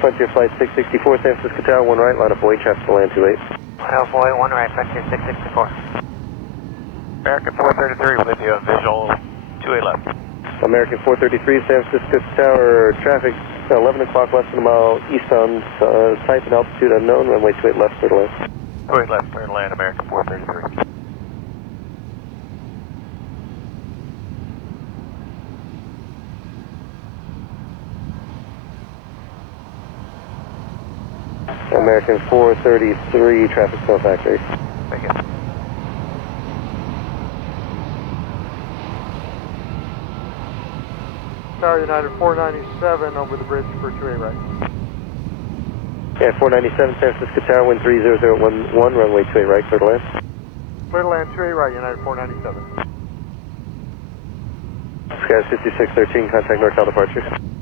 Frontier Flight 664, San Francisco Tower, 1 right, line up away, traffic to land 28. Alpha White 1 right, Frontier 664. American 433 with you, visual 28 left. American 433, San Francisco Tower, traffic 11 o'clock, less than a mile east on type and altitude unknown, runway 28 left, clear to land. 28 left, clear to land, American 433. American 433, traffic still factory. Thank you. Tower United 497 over the bridge for 28 right. Yeah, 497, San Francisco Tower, wind 30011, runway 28 right, clear to land. Clear to land 28 right, United 497. Sky 5613, contact NorCal departure.